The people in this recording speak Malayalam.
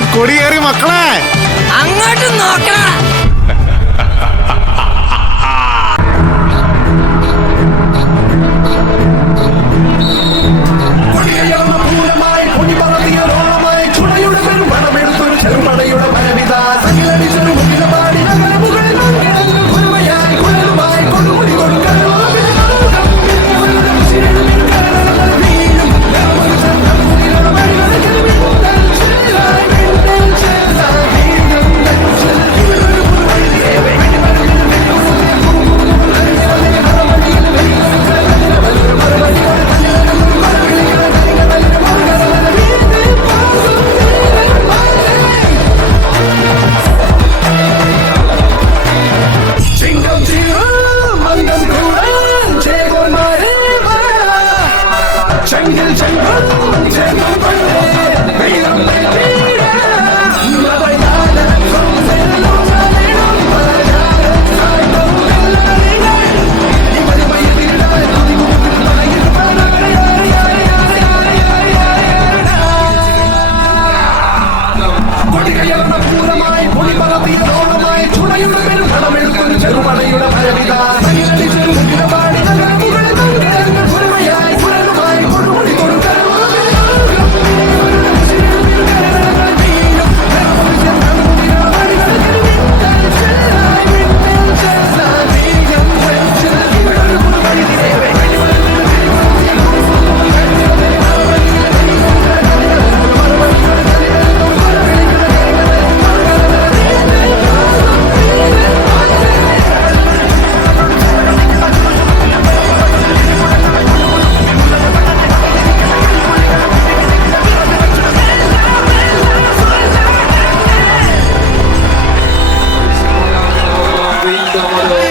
കൊടിയേറി മക്കളെ. അങ്ങോട്ടും നോക്കണം. చెంగిల్ చెంగిల్ చెంగిల్ Queen Domino.